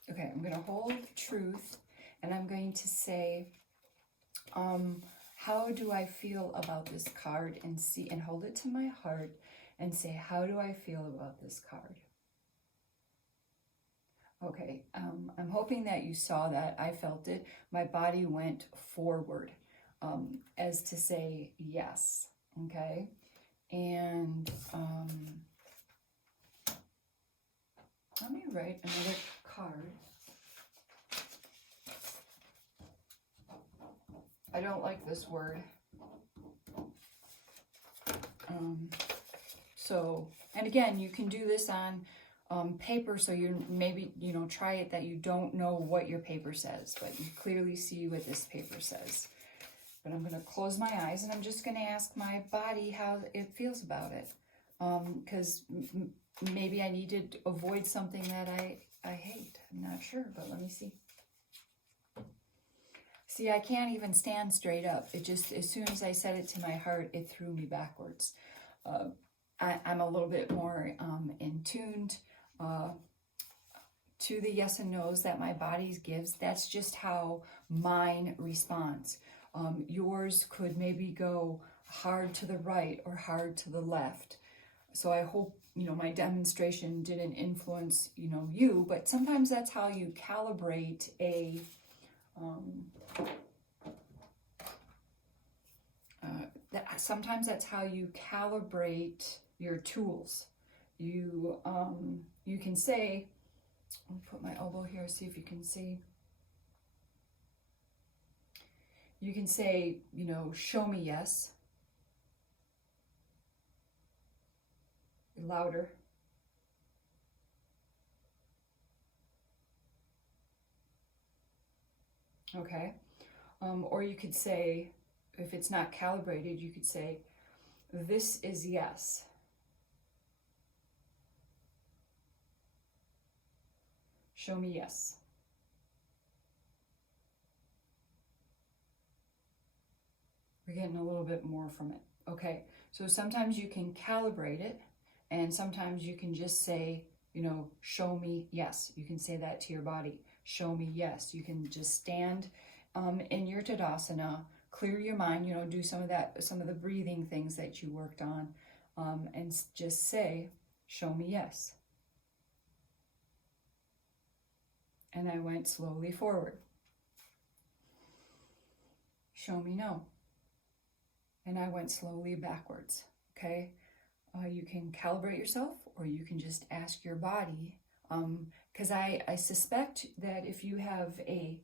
okay, I'm going to hold truth, and I'm going to say, how do I feel about this card, and hold it to my heart and say, how do I feel about this card? Okay, I'm hoping that you saw that. I felt it. My body went forward as to say yes, okay? And let me write another card. I don't like this word. And again, you can do this on paper, so you maybe, you know, try it that you don't know what your paper says, but you clearly see what this paper says. But I'm going to close my eyes, and I'm just going to ask my body how it feels about it, because maybe I need to avoid something that I hate. I'm not sure, but let me see. See, I can't even stand straight up. It just, as soon as I said it to my heart, it threw me backwards. I'm a little bit more in tuned to the yes and no's that my body gives. That's just how mine responds. Yours could maybe go hard to the right or hard to the left. So I hope, you know, my demonstration didn't influence, you know, you, but sometimes that's how you calibrate sometimes that's how you calibrate your tools. You can say, I'll put my elbow here, see if you can see. You can say, you know, show me yes. Louder. Okay. Or you could say, if it's not calibrated, you could say, this is yes. Show me yes. We're getting a little bit more from it. Okay, so sometimes you can calibrate it, and sometimes you can just say, you know, show me yes. You can say that to your body. Show me yes. You can just stand in your Tadasana, clear your mind, you know, do some of the breathing things that you worked on, and just say, show me yes. And I went slowly forward. Show me no. And I went slowly backwards, okay? You can calibrate yourself, or you can just ask your body, because I suspect that if you have a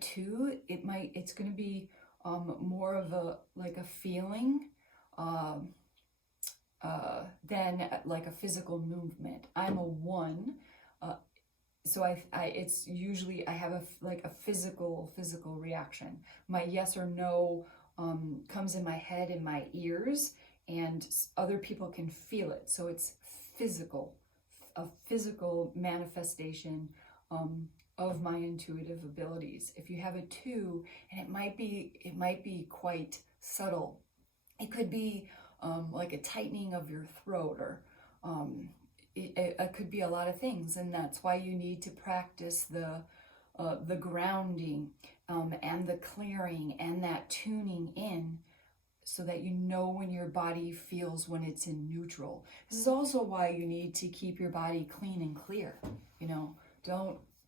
2, it's going to be more of a feeling than like a physical movement. I'm a 1, so it's usually I have a physical reaction. My yes or no comes in my head and my ears, and other people can feel it. So it's a physical manifestation of my intuitive abilities. If you have a 2, and it might be quite subtle. It could be like a tightening of your throat, or it could be a lot of things, and that's why you need to practice the grounding and the clearing and that tuning in, so that you know when your body feels when it's in neutral. This is also why you need to keep your body clean and clear.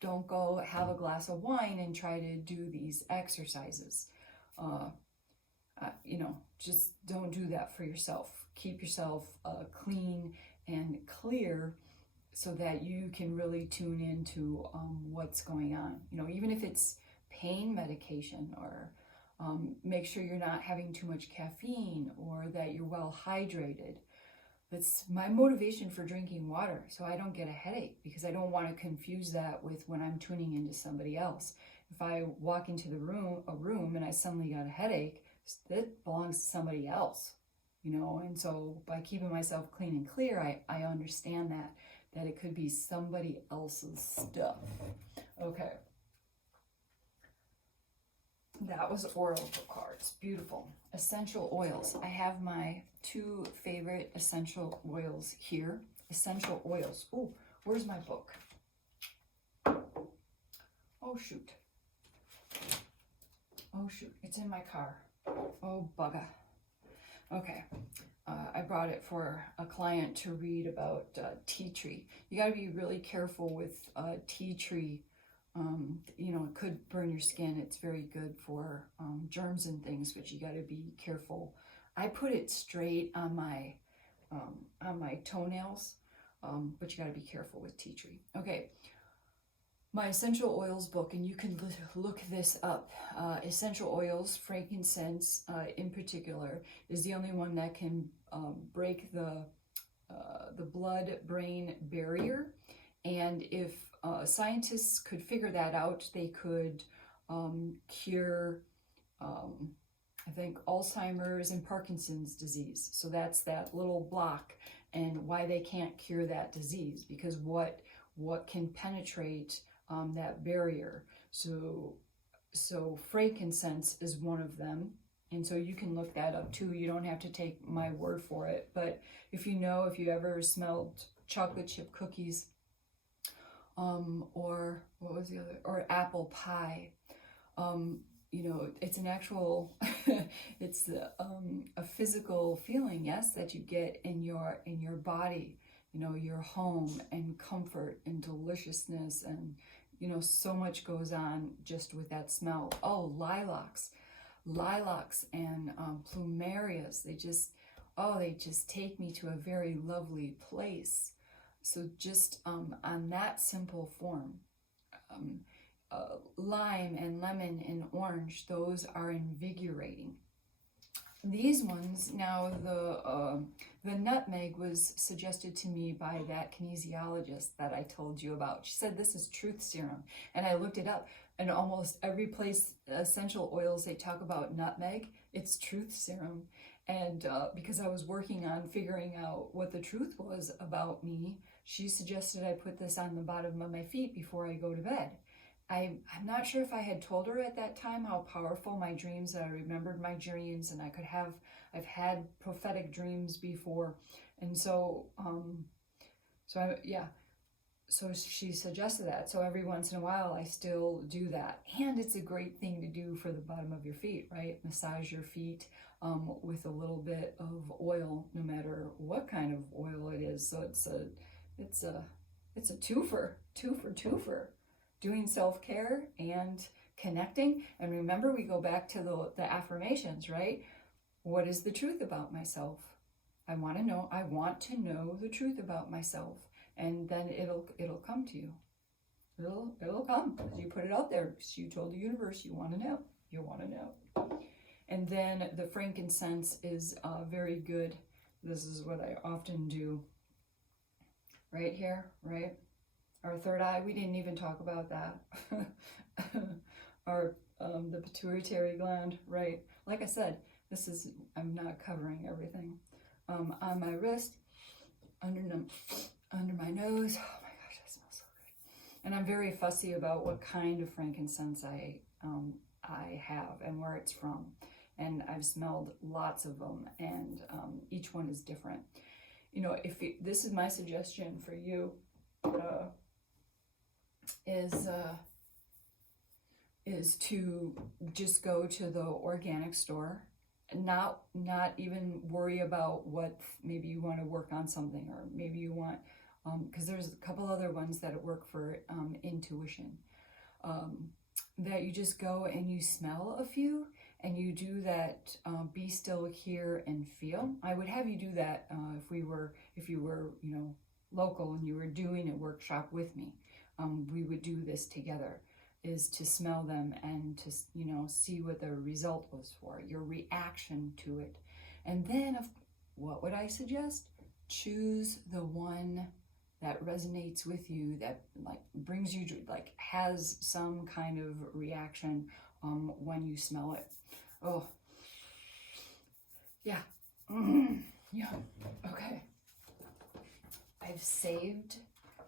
Don't go have a glass of wine and try to do these exercises. Just don't do that for yourself. Keep yourself clean and clear, so that you can really tune into what's going on. Even if it's pain medication, or make sure you're not having too much caffeine, or that you're well hydrated. That's my motivation for drinking water, so I don't get a headache, because I don't want to confuse that with when I'm tuning into somebody else. If I walk into a room and I suddenly got a headache, that belongs to somebody else, and so by keeping myself clean and clear, I understand that it could be somebody else's stuff. Okay. That was oracle cards. Beautiful. Essential oils. I have my 2 favorite essential oils here. Essential oils. Oh, where's my book? Oh, shoot. It's in my car. Oh, bugger. Okay. I brought it for a client to read about tea tree. You got to be really careful with tea tree. It could burn your skin. It's very good for germs and things, but you got to be careful. I put it straight on my toenails, but you got to be careful with tea tree. Okay, my essential oils book, and you can look this up. Essential oils, frankincense in particular, is the only one that can break the blood-brain barrier. And if scientists could figure that out, they could cure, I think, Alzheimer's and Parkinson's disease. So that's that little block, and why they can't cure that disease, because what can penetrate that barrier. So frankincense is one of them. And so you can look that up too. You don't have to take my word for it. But if you ever smelled chocolate chip cookies, or what was the other, or apple pie, it's an actual, it's a physical feeling, yes, that you get in your body, your home, and comfort and deliciousness, and so much goes on just with that smell. Oh, lilacs and plumerias, they just take me to a very lovely place. So just on that simple form, lime and lemon and orange, those are invigorating. These ones, now the nutmeg was suggested to me by that kinesiologist that I told you about. She said this is truth serum, and I looked it up, and almost every place essential oils they talk about nutmeg, it's truth serum. And because I was working on figuring out what the truth was about me, she suggested I put this on the bottom of my feet before I go to bed. I'm not sure if I had told her at that time how powerful my dreams, that I remembered my dreams, and I've had prophetic dreams before. And so, so she suggested that. So every once in a while I still do that. And it's a great thing to do for the bottom of your feet, right? Massage your feet with a little bit of oil, no matter what kind of oil it is. So it's it's a twofer, twofer. Doing self-care and connecting. And remember, we go back to the affirmations, right? What is the truth about myself? I want to know the truth about myself. And then it'll come to you. It'll come because you put it out there. Because you told the universe you want to know. You want to know. And then the frankincense is very good. This is what I often do. Right here, right? Our third eye, we didn't even talk about that. The pituitary gland, right? Like I said, I'm not covering everything. On my wrist, under my nose. Oh my gosh, that smells so good. And I'm very fussy about what kind of frankincense I have and where it's from. And I've smelled lots of them, and each one is different. You know, this is my suggestion for you, is to just go to the organic store and not even worry about what, maybe you want to work on something, or maybe you want, because there's a couple other ones that work for intuition, that you just go and you smell a few and you do that, be still, hear, and feel. I would have you do that if you were, you know, local and you were doing a workshop with me. We would do this together, is to smell them and to, you know, see what the result was for, your reaction to it. And then, what would I suggest? Choose the one that resonates with you, that like brings you, like has some kind of reaction when you smell it. Oh, yeah. Yeah, okay. I've saved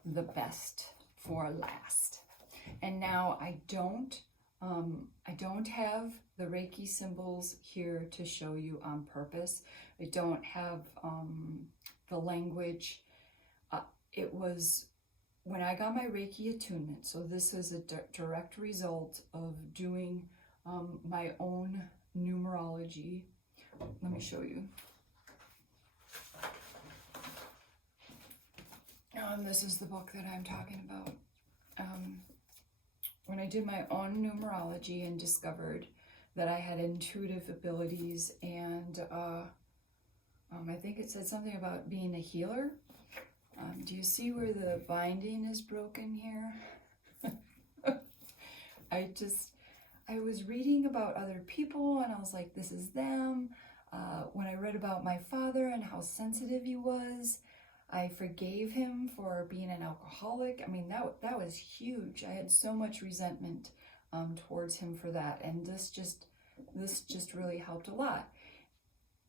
the best for last. And now I don't have the Reiki symbols here to show you on purpose. I don't have the language. It was when I got my Reiki attunement. So this is a direct result of doing my own numerology. Let me show you. This is the book that I'm talking about. When I did my own numerology and discovered that I had intuitive abilities, and I think it said something about being a healer. Do you see where the binding is broken here? I was reading about other people and I was like, this is them. When I read about my father and how sensitive he was, I forgave him for being an alcoholic. I mean, that was huge. I had so much resentment towards him for that, and this just really helped a lot.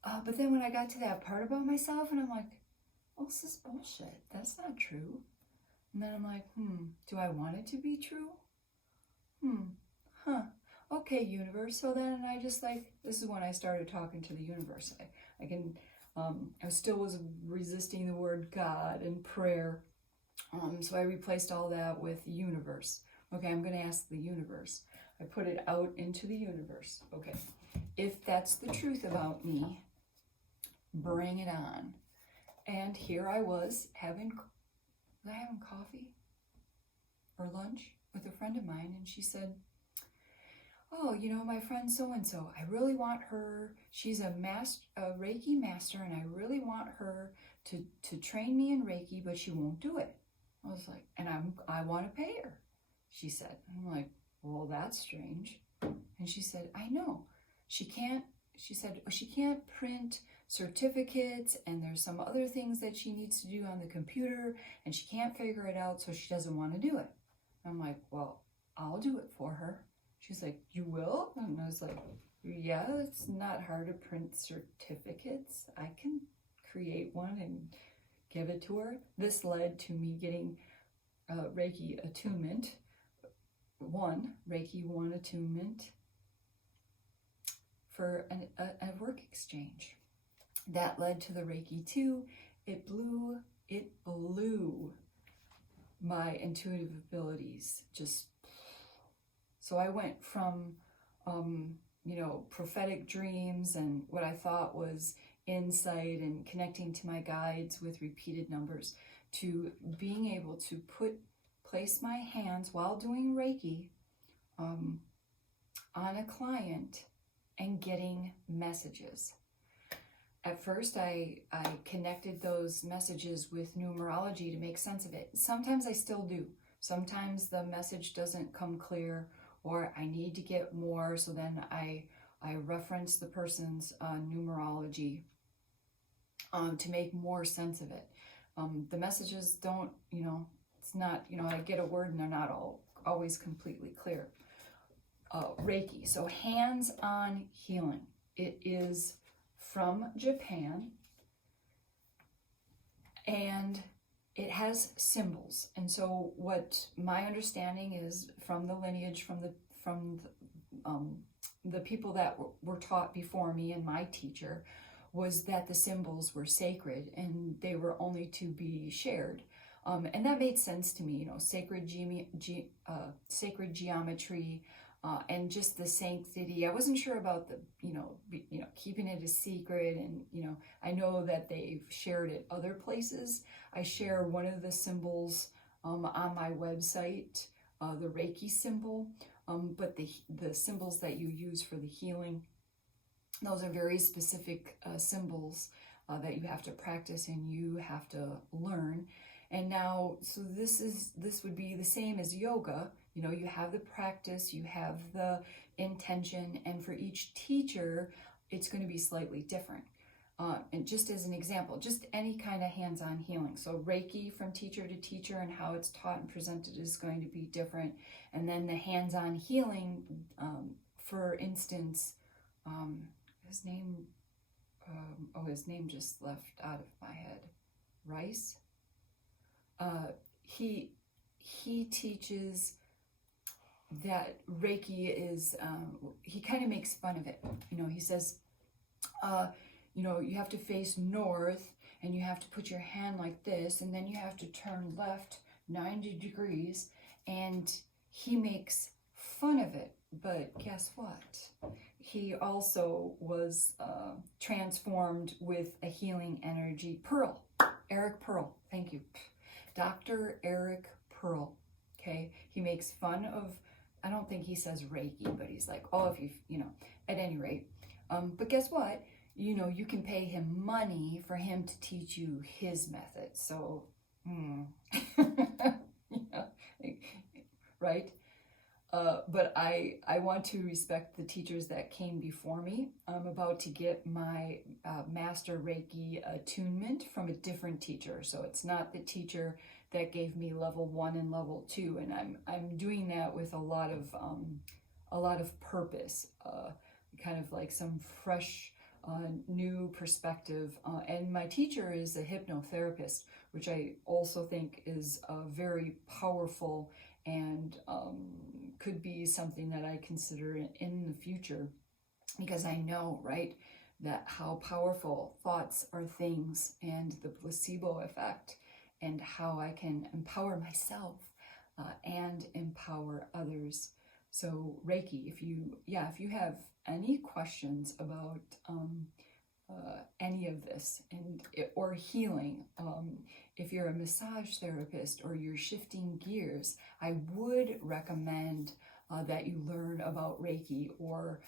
But then when I got to that part about myself, and I'm like, oh, this is bullshit. That's not true. And then I'm like, do I want it to be true? Okay, universe. So then I just this is when I started talking to the universe. I still was resisting the word God and prayer. So I replaced all that with universe. Okay, I'm going to ask the universe. I put it out into the universe. Okay, if that's the truth about me, bring it on. And here I was having coffee or lunch with a friend of mine, and she said, oh, you know, my friend so-and-so, I really want her, she's a Reiki master, and I really want her to train me in Reiki, but she won't do it. I was like, and I want to pay her, she said. And I'm like, well, that's strange. And she said, I know. She can't print certificates, and there's some other things that she needs to do on the computer, and she can't figure it out, so she doesn't want to do it. I'm like, well, I'll do it for her. She's like, you will? And I was like, yeah, it's not hard to print certificates. I can create one and give it to her. This led to me getting Reiki attunement. Reiki 1 attunement for a work exchange. That led to the Reiki 2. It blew my intuitive abilities. So I went from, prophetic dreams and what I thought was insight and connecting to my guides with repeated numbers, to being able to place my hands while doing Reiki on a client and getting messages. At first, I connected those messages with numerology to make sense of it. Sometimes I still do. Sometimes the message doesn't come clear, or I need to get more, so then I reference the person's numerology to make more sense of it. The messages don't, it's not, I get a word and they're not always completely clear. Reiki, so hands-on healing. It is from Japan, and it has symbols. And so what my understanding is from the lineage, from the people that were taught before me and my teacher, was that the symbols were sacred and they were only to be shared. And that made sense to me, sacred geometry, and just the sanctity. I wasn't sure about the, keeping it a secret. And, I know that they've shared it other places. I share one of the symbols on my website, the Reiki symbol, but the symbols that you use for the healing, those are very specific symbols that you have to practice and you have to learn. And now, so this would be the same as yoga. You have the practice, you have the intention, and for each teacher, it's going to be slightly different. And just as an example, just any kind of hands-on healing. So Reiki from teacher to teacher and how it's taught and presented is going to be different. And then the hands-on healing, for instance, his name just left out of my head. Rice? He teaches that Reiki is, he kind of makes fun of it. He says, you have to face north and you have to put your hand like this, and then you have to turn left 90 degrees, and he makes fun of it. But guess what? He also was transformed with a healing energy. Eric Pearl, thank you. Dr. Eric Pearl, okay? He makes fun of, I don't think he says Reiki, but he's like, oh, if you, at any rate. But guess what? You can pay him money for him to teach you his method. So, right? But I want to respect the teachers that came before me. I'm about to get my Master Reiki attunement from a different teacher. So it's not the teacher that gave me level 1 and level 2. And I'm doing that with a lot of purpose, kind of like some fresh, new perspective. And my teacher is a hypnotherapist, which I also think is very powerful and could be something that I consider in the future, because I know, right, that how powerful thoughts are things, and the placebo effect, and how I can empower myself and empower others. So Reiki, if you have any questions about any of this or healing, if you're a massage therapist or you're shifting gears, I would recommend that you learn about Reiki, or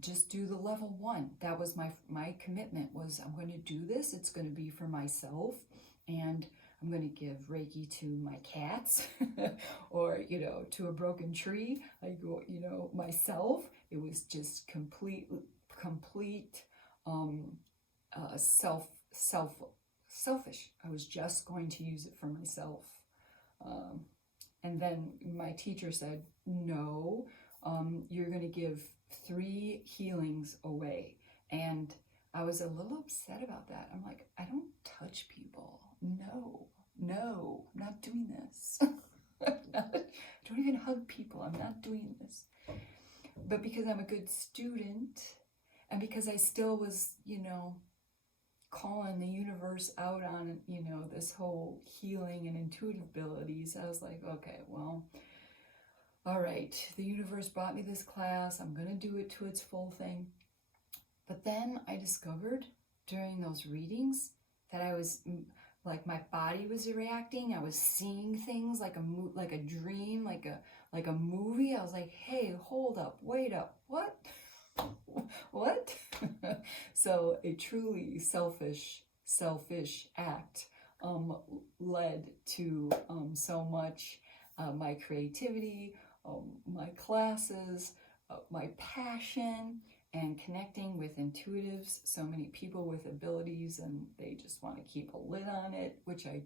just do the level 1. That was my commitment, was I'm going to do this. It's going to be for myself, and I'm going to give Reiki to my cats or, to a broken tree. I go, myself. It was just complete selfish. I was just going to use it for myself. And then my teacher said, no, you're going to give 3 healings away. And I was a little upset about that. I'm like, I don't touch people. No, I'm not doing this. I don't even hug people. I'm not doing this. But because I'm a good student, and because I still was, calling the universe out on, this whole healing and intuitive abilities, I was like, okay, well, all right, the universe brought me this class. I'm going to do it to its full thing. But then I discovered during those readings that I was like, my body was reacting. I was seeing things like a dream, like a movie. I was like, hey, hold up, wait up, what? What? So a truly selfish act led to so much my creativity, my classes, my passion, and connecting with intuitives, so many people with abilities, and they just want to keep a lid on it, which I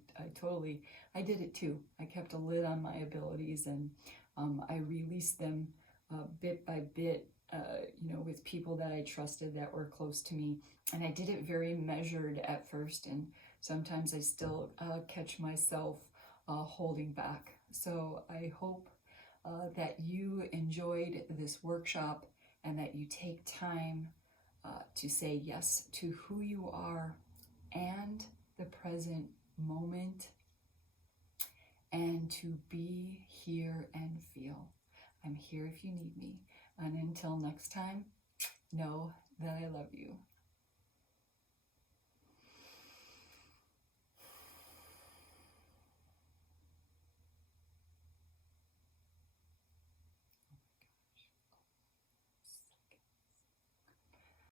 did it too. I kept a lid on my abilities, and I released them bit by bit, with people that I trusted that were close to me. And I did it very measured at first, and sometimes I still catch myself holding back. So I hope that you enjoyed this workshop and that you take time to say yes to who you are and the present moment, and to be here and feel. I'm here if you need me. And until next time, know that I love you.